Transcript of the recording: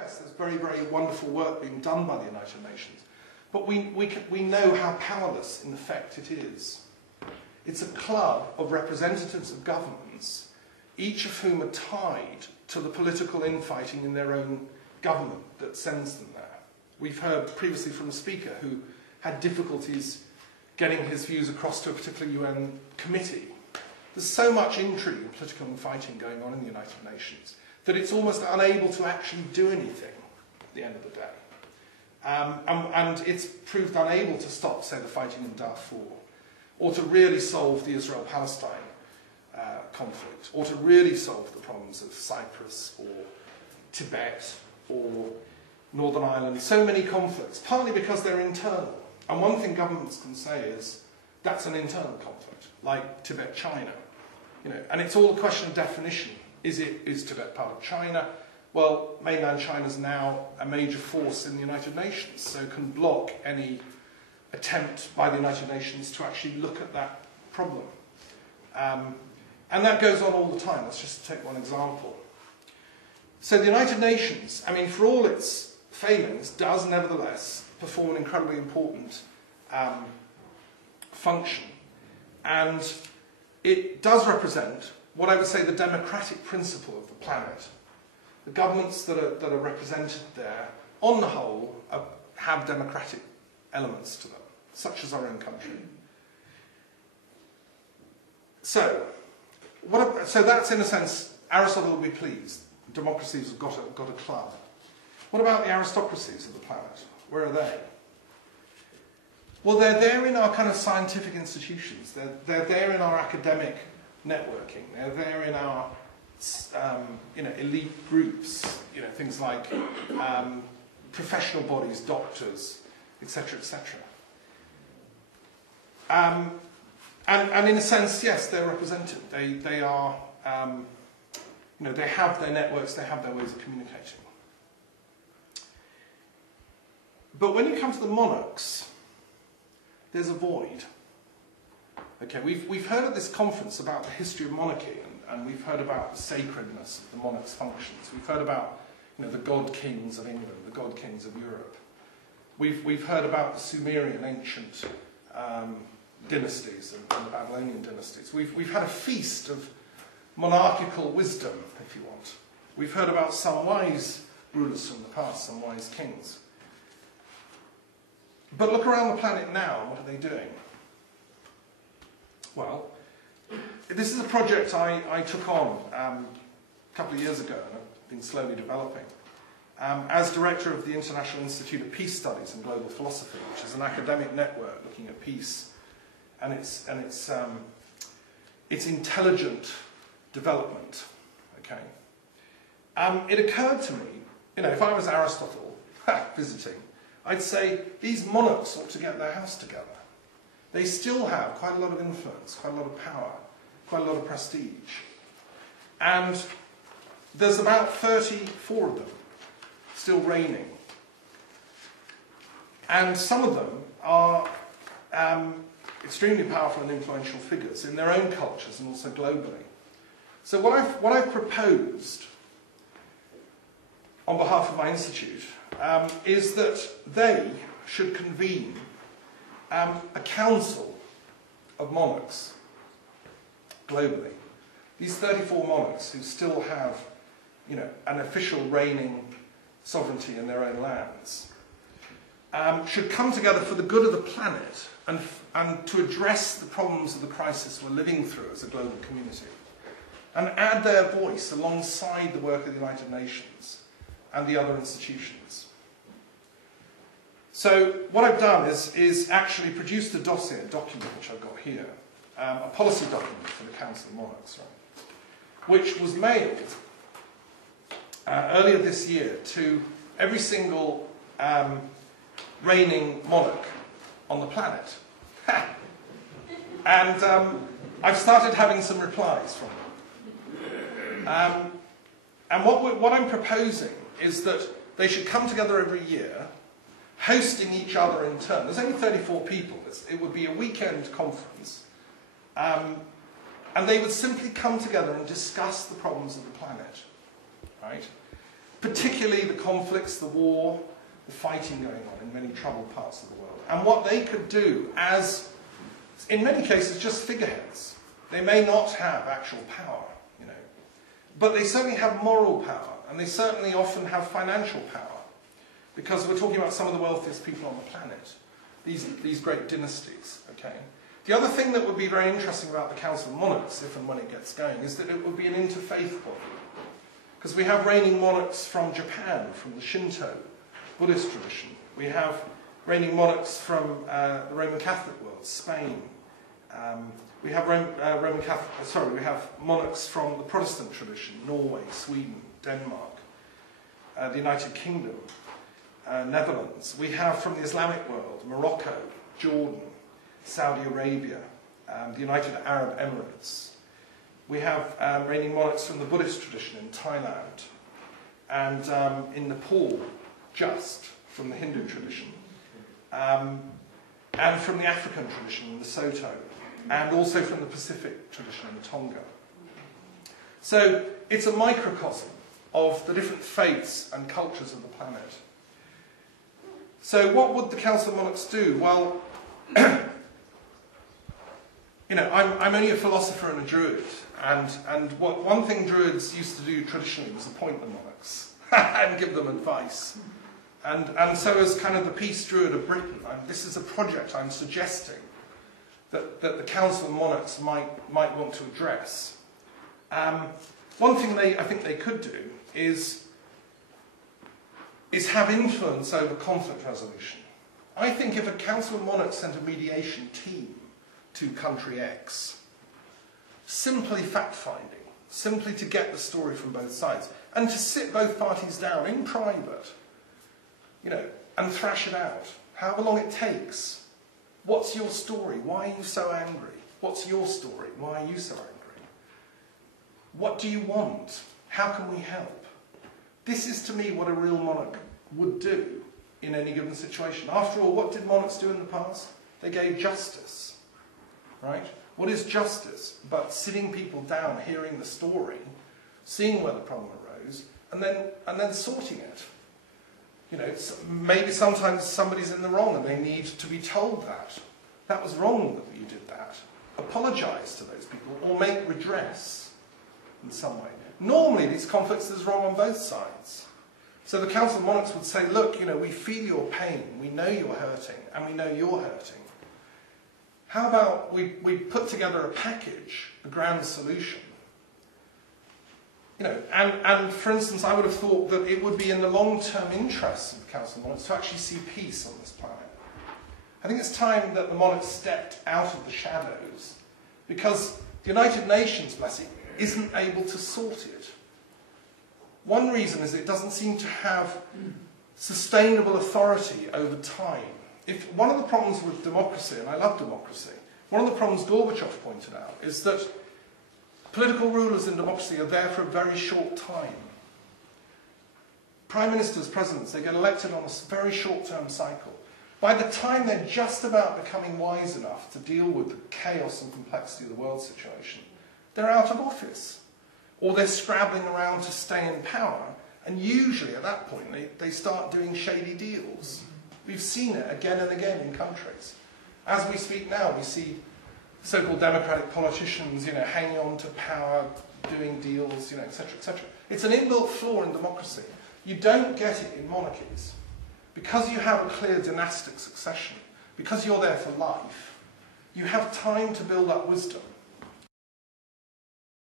Yes, there's very, very wonderful work being done by the United Nations. But we know how powerless, in effect, it is. It's a club of representatives of governments, each of whom are tied to the political infighting in their own government that sends them there. We've heard previously from a speaker who had difficulties getting his views across to a particular UN committee. There's so much intrigue and political infighting going on in the United Nations that it's almost unable to actually do anything at the end of the day. And it's proved unable to stop, say, the fighting in Darfur, or to really solve the Israel-Palestine conflict, or to really solve the problems of Cyprus, or Tibet, or Northern Ireland. So many conflicts, partly because they're internal. And one thing governments can say is, that's an internal conflict, like Tibet-China. And it's all a question of definition. Is Tibet part of China? Well, mainland China is now a major force in the United Nations, so can block any attempt by the United Nations to actually look at that problem. And that goes on all the time. Let's just take one example. So the United Nations, I mean, for all its failings, does nevertheless perform an incredibly important function. And it does represent what I would say the democratic principle of the planet. The governments that are represented there, on the whole, have democratic elements to them, such as our own country. So that's, in a sense, Aristotle will be pleased. Democracies have got a club. What about the aristocracies of the planet? Where are they? Well, they're there in our kind of scientific institutions. They're there in our academic networking. They're there in our elite groups. Things like professional bodies, doctors, etc., etc. And in a sense, yes, they're represented. They are. They have their networks. They have their ways of communicating. But when you come to the monarchs, there's a void. Okay, we've heard at this conference about the history of monarchy, and we've heard about the sacredness of the monarch's functions. We've heard about the god kings of England, the god kings of Europe. We've heard about the Sumerian ancient dynasties and the Babylonian dynasties. We've had a feast of monarchical wisdom, if you want. We've heard about some wise rulers from the past, some wise kings. But look around the planet now, and what are they doing? Well, this is a project I took on a couple of years ago, and I've been slowly developing, as director of the International Institute of Peace Studies and Global Philosophy, which is an academic network looking at peace and its intelligent development. Okay, it occurred to me, if I was Aristotle visiting, I'd say these monarchs ought to get their house together. They still have quite a lot of influence, quite a lot of power, quite a lot of prestige. And there's about 34 of them still reigning. And some of them are extremely powerful and influential figures in their own cultures and also globally. So what I've proposed on behalf of my institute is that they should convene a council of monarchs globally. These 34 monarchs who still have, an official reigning sovereignty in their own lands, should come together for the good of the planet and to address the problems of the crisis we're living through as a global community, and add their voice alongside the work of the United Nations and the other institutions. So what I've done is actually produced a document which I've got here, a policy document for the Council of Monarchs, right, which was mailed earlier this year to every single reigning monarch on the planet. And I've started having some replies from them. And what I'm proposing is that they should come together every year, hosting each other in turn. There's only 34 people. It would be a weekend conference. And they would simply come together and discuss the problems of the planet. Right? particularly the conflicts, the war, the fighting going on in many troubled parts of the world. And what they could do as, in many cases, just figureheads. They may not have actual power, you know, but they certainly have moral power, and they certainly often have financial power, because we're talking about some of the wealthiest people on the planet, these great dynasties, okay? The other thing that would be very interesting about the Council of Monarchs, if and when it gets going, is that it would be an interfaith body. Because we have reigning monarchs from Japan, from the Shinto, Buddhist tradition. We have reigning monarchs from the Roman Catholic world, Spain. We have we have monarchs from the Protestant tradition, Norway, Sweden, Denmark, the United Kingdom, Netherlands. We have from the Islamic world, Morocco, Jordan, Saudi Arabia, the United Arab Emirates. We have reigning monarchs from the Buddhist tradition in Thailand, and in Nepal, just from the Hindu tradition, and from the African tradition in Lesotho, and also from the Pacific tradition in Tonga. So it's a microcosm of the different faiths and cultures of the planet. So what would the Council of Monarchs do? Well, you know, I'm only a philosopher and a Druid, and one thing Druids used to do traditionally was appoint the monarchs and give them advice. And so as kind of the Peace Druid of Britain, this is a project I'm suggesting that the Council of Monarchs might want to address. One thing I think they could do is have influence over conflict resolution. I think if a Council of Monarchs sent a mediation team to country X, simply fact-finding, simply to get the story from both sides, and to sit both parties down in private, you know, and thrash it out, however long it takes. What's your story? Why are you so angry? What's your story? Why are you so angry? What do you want? How can we help? This is, to me, what a real monarch would do in any given situation. After all, what did monarchs do in the past? They gave justice, right? What is justice but sitting people down, hearing the story, seeing where the problem arose, and then sorting it? You know, maybe sometimes somebody's in the wrong and they need to be told that. That was wrong that you did that. Apologise to those people or make redress in some way. Normally, these conflicts, there's wrong on both sides. So the Council of Monarchs would say, look, you know, we feel your pain, we know you're hurting, and we know you're hurting. How about we put together a package, a grand solution? You know, and for instance, I would have thought that it would be in the long-term interests of the Council of Monarchs to actually see peace on this planet. I think it's time that the monarchs stepped out of the shadows, because the United Nations, bless it, isn't able to sort it. One reason is it doesn't seem to have sustainable authority over time. If one of the problems with democracy, and I love democracy, one of the problems Gorbachev pointed out is that political rulers in democracy are there for a very short time. Prime ministers, presidents, they get elected on a very short-term cycle. By the time they're just about becoming wise enough to deal with the chaos and complexity of the world situation, they're out of office. Or they're scrabbling around to stay in power, and usually at that point they start doing shady deals. We've seen it again and again in countries. As we speak now, we see so-called democratic politicians, you know, hanging on to power, doing deals, you know, etc., etc. It's an inbuilt flaw in democracy. You don't get it in monarchies. Because you have a clear dynastic succession, because you're there for life, you have time to build up wisdom.